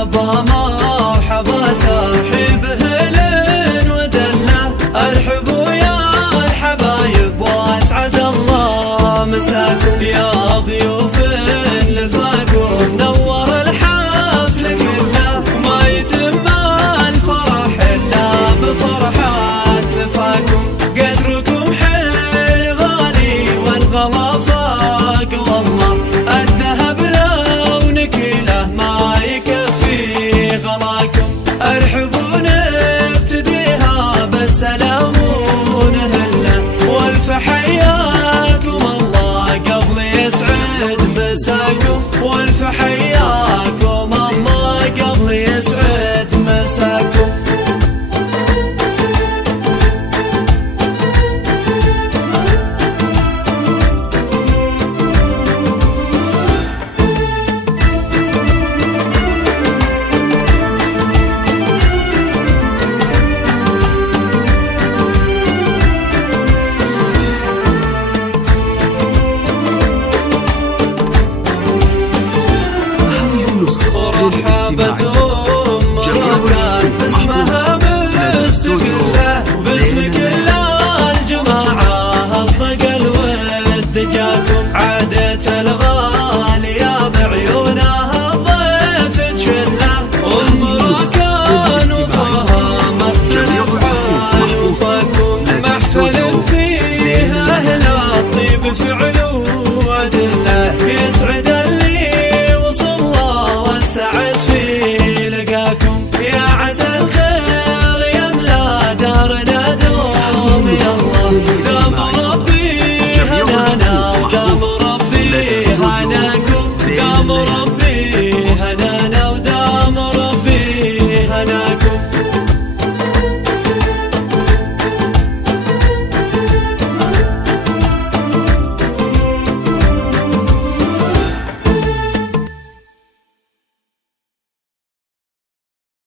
مرحبا مرحبا ترحيب هلن ودله، ارحبوا يا الحبايب واسعد الله مساكم، يا ضيوف لفاكم نور الحفل كله، ما يتم الفرح الا بفرحات لفاكم، قدركم حيل غالي والغلا فاق والله، الذهب لو نكله ما يكفي غلاكم، ارحبوا نبتديها بالسلام ونهله، والف حياكم الله قبل يسعد مساكم، والف حياكم الله قبل يسعد مساكم. مرحبة مكان باسمها مستقلة، باسم كل الجماعة أصدق الود جاكم، عادت الغالية بعيونها ضيف تشله، والمركان وفاها ما اختلف عن وفاكم، محفل فيه أهل الطيب فعل وأدله،